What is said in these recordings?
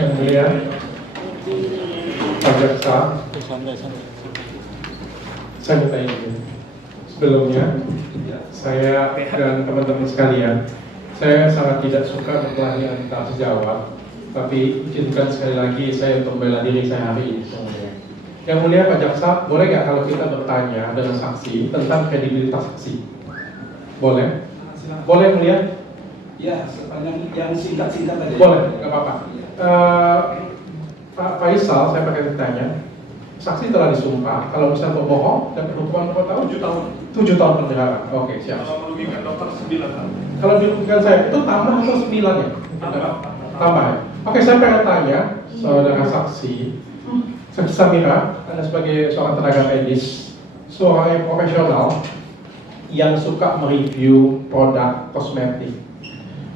Yang mulia, Pak Jaksa, saya minta izin. Sebelumnya, saya dan teman-teman sekalian, saya sangat tidak suka berkelahi antar sejawat, tapi izinkan sekali lagi saya untuk membela diri saya hari ini. Yang mulia Pak Jaksa, boleh nggak kalau kita bertanya dengan saksi tentang kredibilitas saksi? Boleh? Boleh mulia? Ya, sepanjang yang singkat-singkat tadi. Boleh, nggak apa-apa. Pak Faisal, saya pakai tanya, saksi telah disumpah, kalau misalnya berbohong, dapat hukuman berapa tahun? 7 tahun. 7 tahun penjara. Oke, siap. Kalau merugikan dokter 9 tahun. Kalau dirugikan saya, itu tambah atau 9 ya? Tambah ya? Oke, saya pengen tanya, saudara saksi Samira, Anda sebagai seorang tenaga medis, seorang yang profesional, yang suka mereview produk kosmetik.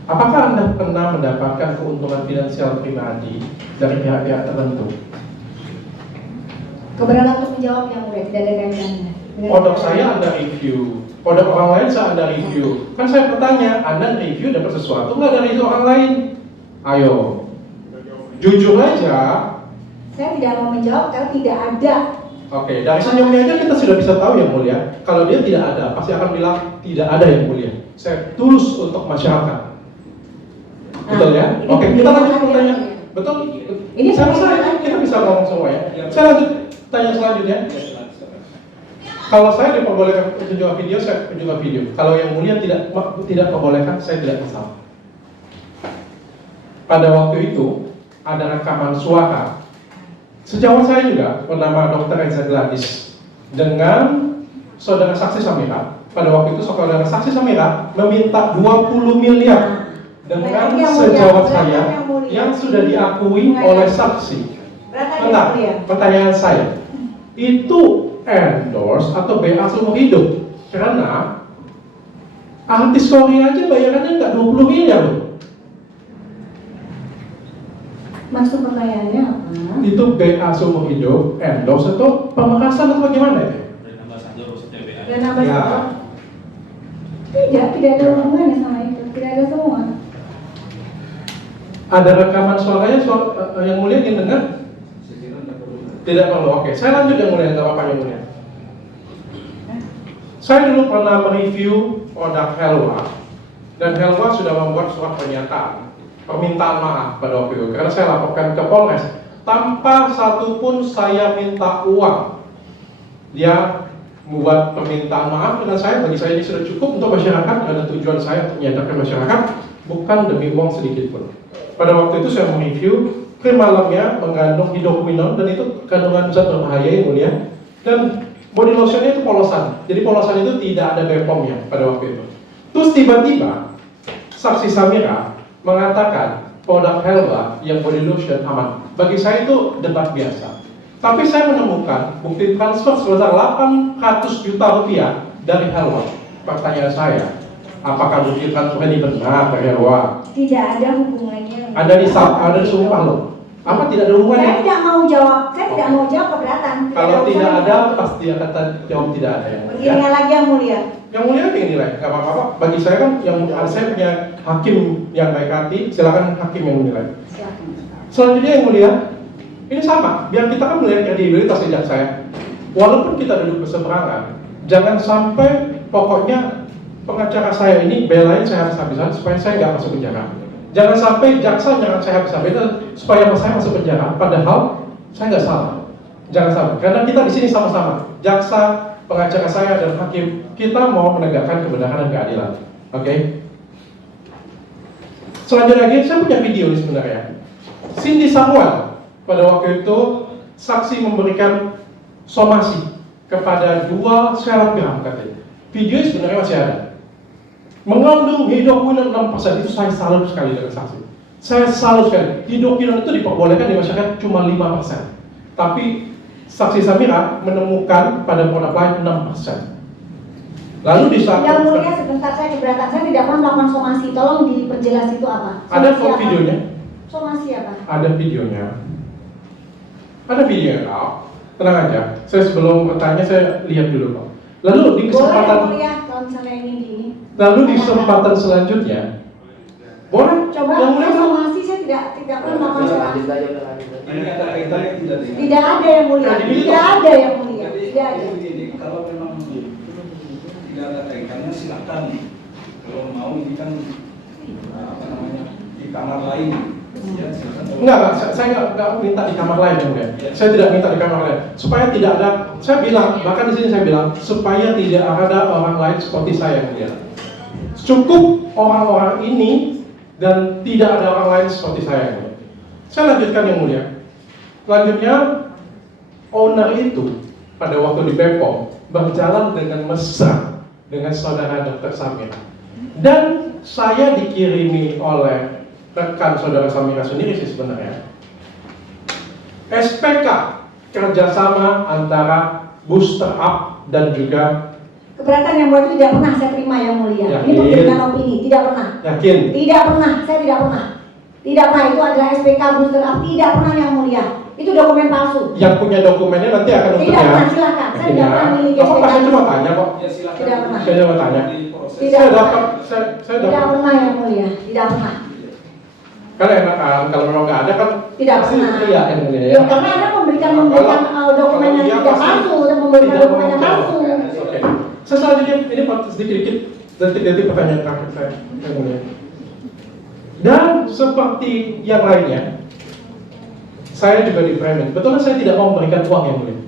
Apakah Anda pernah mendapatkan keuntungan finansial pribadi dari pihak-pihak tertentu? Keberatan untuk menjawab yang mulia, tidak ada kaitannya. Produk saya Anda review, produk orang lain saya Anda review. Kan saya bertanya, Anda review dapat sesuatu nggak dari orang lain? Ayo, jujur aja. Saya tidak mau menjawab karena tidak ada. Oke, dari senyumnya aja kita sudah bisa tahu yang mulia. Kalau dia tidak ada, pasti akan bilang tidak ada yang mulia. Saya tulus untuk masyarakat. Betul ya? Oke, kita lanjut pertanyaan. Betul? Ini saya kita bisa ngomong semua ya. Saya lanjut tanya selanjutnya. Kalau saya diperbolehkan tunjuk video, saya tunjuk video. Kalau yang mulia tidak perbolehkan, saya tidak masalah. Pada waktu itu ada rekaman suara. Sejawat saya juga bernama Dr. Reza Gladys dengan saudara saksi Samira. Pada waktu itu saudara saksi Samira meminta 20 miliar dengan sejawat saya yang sudah diakui oleh saksi. Bentar, pertanyaan saya, itu endorse atau BA seumur hidup? Karena artis Korea aja bayarannya nggak 20 miliar loh. Maksud pertanyaannya apa? Itu BA seumur hidup, endorse atau pemekasan atau bagaimana ya? Dan ambasador? Tidak ada hubungannya sama itu, tidak ada semua. Ada rekaman suaranya, yang mulia ingin dengar? Tidak perlu, oke. Saya lanjut yang mulia, nggak apa-apa yang mulia. Saya dulu pernah mereview produk Helwa, dan Helwa sudah membuat surat pernyataan, permintaan maaf pada waktu itu, karena saya laporkan ke Polres, tanpa satupun saya minta uang. Dia membuat permintaan maaf dengan saya, bagi saya ini sudah cukup untuk masyarakat, dan tujuan saya untuk menyadarkan masyarakat, bukan demi uang sedikit pun. Pada waktu itu saya mereview krim malamnya mengandung hidroquinone dan itu kandungan zat berbahaya yang mulia, dan body lotionnya itu polosan, jadi polosan itu tidak ada BPOM-nya pada waktu itu. Terus tiba-tiba saksi Samira mengatakan produk Helwa yang body lotion aman. Bagi saya itu debat biasa. Tapi saya menemukan bukti transfer sebesar 800 juta rupiah dari Helwa. Pertanyaan saya, apakah bukti transfer ini benar dari Helwa? Tidak ada hubungannya. Ada di sumpah loh. Apa tidak ada hubungannya? Saya tidak mau jawab. Saya tidak mau jawab keberatan. Kalau tidak ada, pasti akan jawab tidak ada ya. Begini lagi yang mulia. Yang mulia apa yang nilai? Gak apa-apa. Bagi saya kan yang saya punya hakim yang baik hati, silakan hakim yang menilai. Silakan. Selanjutnya yang mulia, ini sama. Biar kita kan melihat kredibilitas sejak saya. Walaupun kita duduk berseberangan, jangan sampai pokoknya pengacara saya ini belain saya habis-habisan supaya saya nggak masuk penjara. Jangan sampai jaksa nyerang saya habis-habisan supaya saya masuk penjara. Padahal saya nggak salah. Jangan sampai. Karena kita di sini sama-sama. Jaksa, pengacara saya dan hakim, kita mau menegakkan kebenaran dan keadilan. Oke? Selanjutnya lagi, saya punya video ini sebenarnya. Cindy Samuel pada waktu itu saksi memberikan somasi kepada 2 selebgram katanya. Video sebenarnya masih ada. Mengandung hidroquinone 6%, itu saya salut sekali dengan saksi. Saya salut sekali. Hidroquinone itu diperbolehkan di masyarakat cuma 5%. Tapi saksi Samira menemukan pada produk lain 6%. Lalu di saat yang mulia sebentar, saya keberatan. Saya tidak pernah melakukan somasi. Tolong diperjelas itu apa? Ada Somasi apa? videonya? Somasi apa? Ada videonya. Ada videonya, Kak. Tenang aja. Saya sebelum bertanya saya lihat dulu, Pak. Lalu di kesempatan Boleh yang mulia kalau misalnya ini gini. Lalu di kesempatan selanjutnya, boleh? Coba yang mulia saya somasi, saya tidak pernah melakukan lanjut aja udah lanjut. Ini ada kaitannya tidak dengan? Tidak ada yang mulia. Tidak ada yang mulia. Tidak ada. Jadi begini, kalau memang tidak ada kaitannya silakan. Kalau mau ini kan apa namanya di kamar lain. Ya, silakan. Enggak, saya nggak minta di kamar lain ya mulia. Saya tidak minta di kamar lain. Supaya tidak ada, saya bilang, bahkan di sini saya bilang, supaya tidak ada orang lain seperti saya yang mulia. Cukup orang-orang ini dan tidak ada orang lain seperti saya yang mulia. Saya lanjutkan yang mulia. Selanjutnya, owner itu pada waktu di Bepom berjalan dengan mesra dengan saudara Dr. Samira. Dan saya dikirimi oleh rekan saudara Samira sendiri sih sebenarnya SPK kerjasama antara Booster Up dan juga Keberatan yang mulia itu tidak pernah saya terima yang mulia. Yakin? Ini pemberitaan opini, tidak pernah. Yakin? Tidak pernah, saya tidak pernah. Tidak pernah, itu adalah SPK Booster Up, tidak pernah yang mulia. Itu dokumen palsu. Yang punya dokumennya nanti akan Tidak untuk pernah, silakan. Saya tidak pernah memiliki Apa SPK. saya cuma tanya kok? Ya, silakan. Tidak pernah. Saya cuma tanya. Tidak Saya pernah. dapat, saya Tidak dapat. pernah yang mulia, tidak pernah. Kan enak kan, kalau memang nggak ada kan Tidak pasti pernah. iya yang mulia ya. Ya, karena Anda memberikan dokumen yang iya, tidak pasti palsu dan memberikan tidak dokumen yang menjawab. palsu. Oke. Saya selanjutnya ini sedikit detik-detik pertanyaan terakhir saya yang mulia. Dan seperti yang lainnya, saya juga di framing. Betulnya saya tidak mau memberikan uang yang mulia.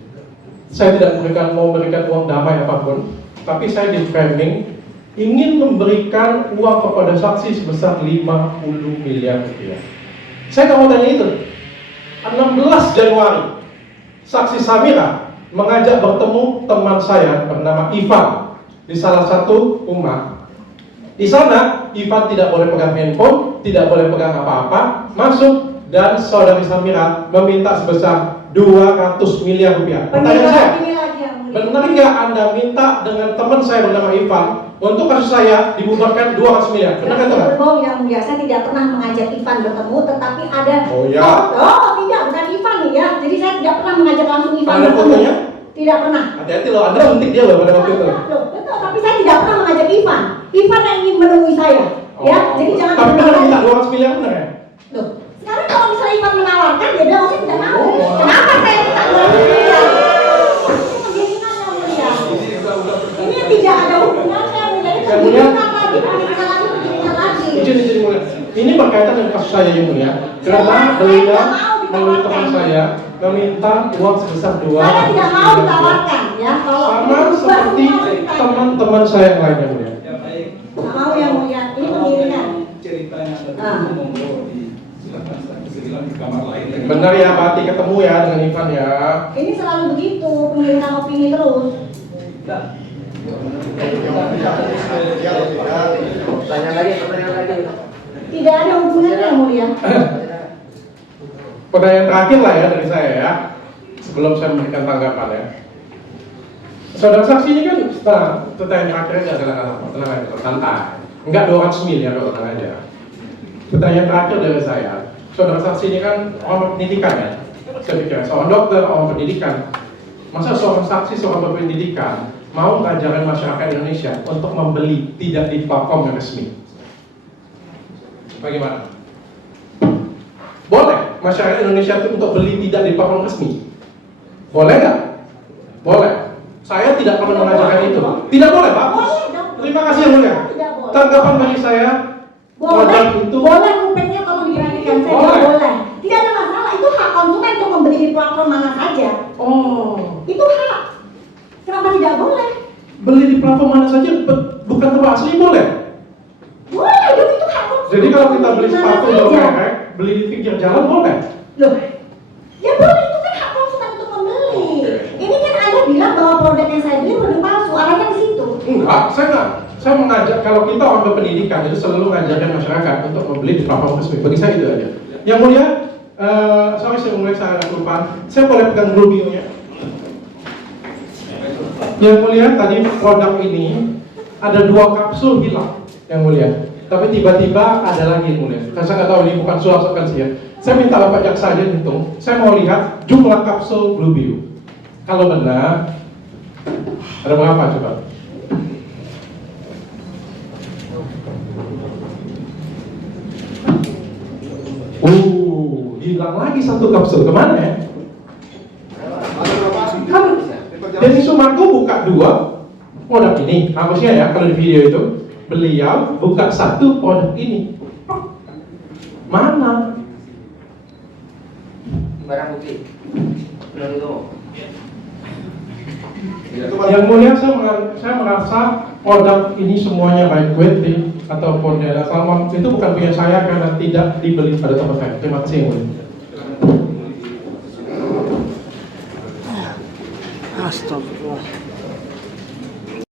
Saya tidak mau memberikan uang damai apapun, tapi saya di framing ingin memberikan uang kepada saksi sebesar 50 miliar rupiah. Saya nggak mau tanya itu. 16 Januari, saksi Samira mengajak bertemu teman saya bernama Ivan di salah satu rumah. Di sana, Ivan tidak boleh pegang handphone, tidak boleh pegang apa-apa, masuk dan saudari Samira meminta sebesar 200 miliar rupiah. Pertanyaan saya, Ini lagi yang mulia. benar nggak Anda minta dengan teman saya bernama Ivan untuk kasus saya dibubarkan 200 miliar? Benar nggak teman? Berbohong yang mulia, saya tidak pernah mengajak Ivan bertemu, tetapi ada. Oh, ya? Oh, tidak, bukan Ivan nih ya. Jadi saya tidak pernah mengajak langsung Ivan Ada bertemu. fotonya? Tidak pernah. Hati-hati loh, Anda suntik dia loh pada waktu itu. Loh, betul, tapi saya tidak pernah mengajak Ivan. Ivan yang ingin menemui saya. Ya, jadi jangan. Tapi benar minta 200 miliar benar ya? Loh, sekarang kalau misalnya Ivan menawarkan, dia bilang saya tidak mau. Oh. Kenapa saya minta 200 miliar? Ini penggiringan yang mulia. Ini tidak ada hubungannya, mulia. Ini Yang mulia. penggiringan lagi. Izin mulia. Ini berkaitan dengan kasus saya yang mulia. Karena beliau melalui teman saya meminta uang sebesar 200 Saya tidak mau miliar rupiah. ditawarkan, ya. Kalau Sama itu seperti semua ceritanya. teman-teman saya yang lainnya mulia. Ya baik. Nggak mau yang mulia. Ini Kalau penggiringan. memang ceritanya tadi Ah. itu monggo silakan saya bilang di kamar lain. Benar ya, Pati ketemu ya dengan Ivan ya. Ini selalu begitu, penggiringan opini terus. Nah, Pertanyaan lagi. Tidak ada hubungannya yang mulia. Pertanyaan terakhir lah ya dari saya ya, sebelum saya memberikan tanggapan ya. Saudara saksi ini kan pertanyaan terakhirnya adalah apa? Tenang aja, santai. Enggak 200 miliar kok, tenang aja. Pertanyaan terakhir dari saya, saudara saksi ini kan orang pendidikan ya. Saya pikir seorang dokter, orang pendidikan. Masa seorang saksi, seorang berpendidikan mau ngajarin masyarakat Indonesia untuk membeli tidak di platform yang resmi? Bagaimana? Boleh masyarakat Indonesia itu untuk beli tidak di platform resmi? Boleh nggak? Boleh. Saya tidak pernah mengajarkan itu. Tidak boleh, Pak. Boleh dong. Terima kasih yang mulia. Tidak boleh. Tanggapan bagi saya, Boleh, produk itu boleh rupiahnya kalau diperhatikan saya Boleh. tidak boleh. Tidak ada masalah, itu hak konsumen untuk membeli di platform mana saja. Oh, Itu hak. Kenapa tidak boleh? beli di platform mana saja, bukan tempat asli boleh. Boleh, dong itu hak konsumen. Jadi kalau kita beli Mana sepatu saja. bermerek, beli di pinggir jalan boleh. Loh, ya boleh, itu kan hak konsumen untuk membeli. Ini kan Anda bilang bahwa produk yang saya beli produk palsu, arahnya ke situ. Enggak, saya nggak. Saya mengajak, kalau kita orang berpendidikan itu selalu mengajarkan masyarakat untuk membeli di platform resmi. Bagi saya itu aja. Yang mulia, sorry saya mulai saya agak lupa. Saya boleh pegang dulu bionya. Yang mulia, tadi produk ini ada 2 kapsul hilang. Yang mulia, tapi tiba-tiba ada lagi yang mulia. Karena saya nggak tahu ini bukan sulap ya. Saya minta Bapak Jaksa aja hitung. Saya mau lihat jumlah kapsul Blue Bio. Kalau benar, ada berapa coba? hilang lagi satu kapsul kemana ya? Kan Denny Sumargo buka 2 produk ini, harusnya ya kalau di video itu beliau buka 1 produk ini. Mana? Barang bukti. Belum itu. Yang mulia, saya merasa produk ini semuanya baik quality ataupun daerah salmon itu bukan punya saya karena tidak dibeli pada tempat saya. Terima kasih yang mulia. Astagfirullah.